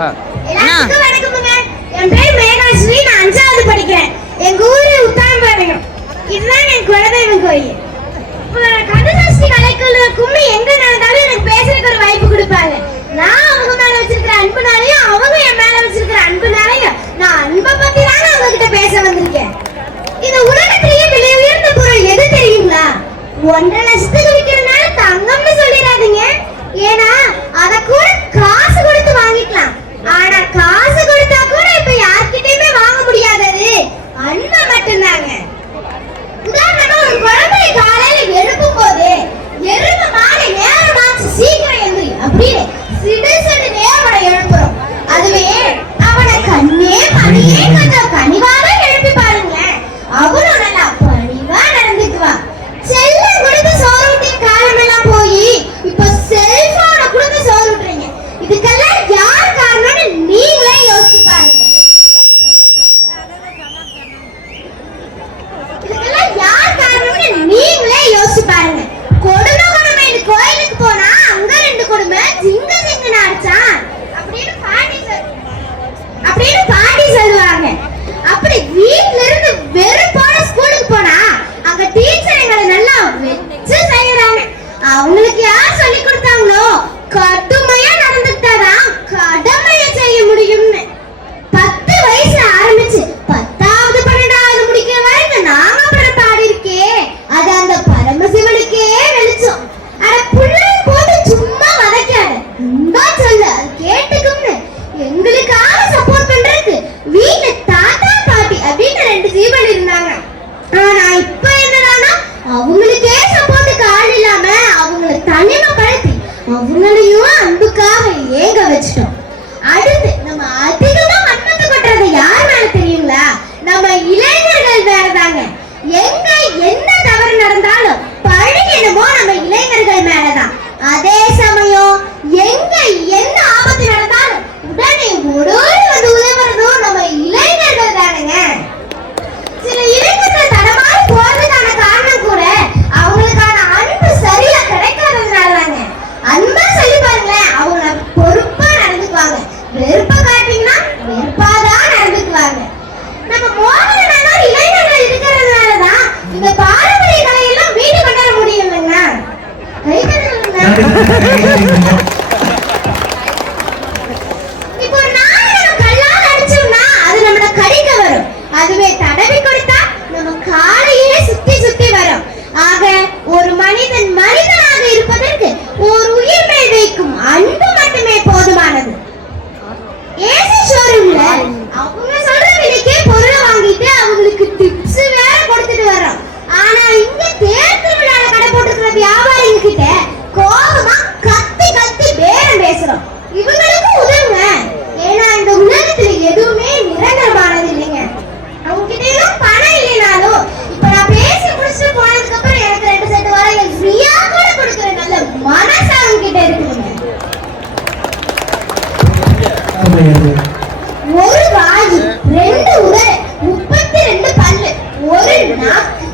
எல்லாருக்கும் வணக்கம்ங்க. என் பேர் மேகாஸ்ரீ. நான் 5வது படிக்கிறேன். எங்க ஊரு உத்தாரபாளையம். இதுதான் என் குலதெய்வம் கோயில். கந்தசஷ்டி கலைக்குழு கும்மி எங்க நடந்தாலும் எனக்கு பேசுறதுக்கு ஒரு வாய்ப்பு கொடுப்பாங்க. நான் அவங்க மேல வச்சிருக்கிற அன்புனாலையும் அவங்க என் மேல வச்சிருக்கிற அன்புனாலையும் நான் அன்பை பத்தி தானே அவங்க கிட்ட பேச வந்திருக்கேன். இந்த உலகத்திலேயே விலை உயர்ந்த பொருள் எது தெரியுங்களா? 1.5 லட்சத்துக்கு விற்கிறதுனால தங்கம்னு சொல்லிடாதீங்க. ஏன்னா அத கூட காசு கொடுத்து வாங்கிக்கலாம். ஆனா காசு கொடுத்தா கூட இப்ப யார்கிட்டயுமே வாங்க முடியாதது அன்பை மட்டும்தாங்க. உதாரணமா ஒரு குழந்தை காலையில எழுப்பும் போது எருமை மாலை நேரமாச்சு சீக்கிரம் எழுந்து அப்படின்னு சிடு சிடு நேரமோட எழுப்புறோம். அதுவே அவனை கண்ணே மணியே கொஞ்சம் கனிவாக எழுப்பி பாருங்களேன். அவனும் நல்லா பணிவா நடந்துக்குவா. செல்லம் கொடுத்து சோறு ஊட்டிய காலமெல்லாம் போய் இப்ப செல்போனை கொடுத்து சோறு ஊட்டுறீங்க. இதுக்கெல்லாம் யார் காரணம்னு நீங்களே யோசிச்சு பாருங்க. இதுக்கெல்லாம் யார் காரணம்னு நீங்களே யோசிச்சு பாருங்க. கொடுமைன்னு கோயிலுக்கு போனா அங்க 2 கொடுமை ஜிங்க ஜிங்கன்னு அடிச்சான் அப்படின்னு பாட்டி சொல்லுவாங்க. அப்படி வீட்ல இருந்து வெறுப்போட ஸ்கூலுக்கு போனா அங்க டீச்சர் எங்களை நல்லா வெச்சு செய்யறாங்க. அவங்களுக்கு யார் சொல்லி கொடுத்தாங்களோ கடுமையா நடந்துட்டாதான் கடமையை செய்ய முடியும்னு 10 வயசுல ஆரம்பிச்சு 10வது 12வது முடிக்கிற வரைக்கும் நாங்க படம் பாடி இருக்கே. அது அந்த பரமசிவனுக்கே வெளிச்சம். அட புள்ளை போட்டு சும்மா வதைக்காது தான் சொல்லு அது கேட்டுக்கும்னு எங்களுக்காக சப்போர்ட் பண்றதுக்கு வீட்டுல தாத்தா பாட்டி அப்படின்னு 2 ஜீவன் இருந்தாங்க. ஆனா இப்ப என்னடானா அவங்களுக்கே சப்போர்ட்டுக்கு ஆள் இல்லாம அவங்களை தனிமைப்படுத்தி அவங்களையும் அன்புக்காக ஏங்க வச்சிட்டோம். அடுத்து நம்ம அதிகமா வன்மத்தை கொட்டுறது யார் மேல தெரியுங்களா? நம்ம இளைஞர்கள் மேலதாங்க. எங்க என்ன தவறு நடந்தாலும் பழி என்னமோ நம்ம இளைஞர்கள் மேலதான். அதே சமயம் எங்க என்ன ஆபத்து நடந்தாலும் உடனே ஓடோடி வந்து உதவுறதும் நம்ம இளைஞர்கள் தானுங்க. சில இளைஞர்கள் தடமாறி போறதுக்கான காரணம் கூட அவங்களுக்கான அன்பு சரியா கிடைக்காததுனாலதாங்க. அன்பா சொல்லி பாருங்களேன், அவங்க பொறுப்பா நடந்துக்குவாங்க. வெறுப்பா காட்டிங்கன்னா வெறுப்பாதான் நடந்துக்குவாங்க. நம்ம மோகன இளைஞர்கள் இருக்கிறதுனாலதான் இந்த பாரம்பரிய கலையெல்லாம் மீண்டு கொண்டு வர முடியும் இல்லைங்க. இப்போ ஒரு நாய் கல்லால் அடிச்சோம்னா அது நம்மள கடிக்க வரும். அதுவே தடவி கொடுத்தா நம்ம காலையே சுத்தி சுத்தி வரும். ஆக ஒரு மனிதன் மனிதனாக இருப்பதற்கு ஒரு உயிர் மேல் வைக்கும் அன்பு மட்டுமே போதுமானது. ஏசி ஷோரூம்ல அவங்க சொல்ற விலைக்கே பொருளை வாங்கிட்டு அவங்களுக்கு டிப்ஸ் வேற கொடுத்துட்டு வரோம். ஆனா இங்க தேர் திருவிழால கடை போட்டுக்கிற வியாபாரிங்க கிட்ட கோபமா கத்தி கத்தி பேரம் பேசுறோம். இவங்களுக்கு உதவுங்க. ஏன்னா இந்த உலகத்துல எதுவுமே நிரந்தரமானது இல்லைங்க. அவங்க கிட்ட எல்லாம் பணம் இல்லைனாலும் இப்ப நான் பேசி முடிச்சுட்டு போனதுக்கு அப்புறம் எனக்கு 2 செட் வரைகள் ஃப்ரீயா கூட கொடுக்குற நல்ல மனசு அவங்க கிட்ட இருக்குங்க. ஒரு வாயு 2 உதடு 32 பல்லு ஒரு நாக்கு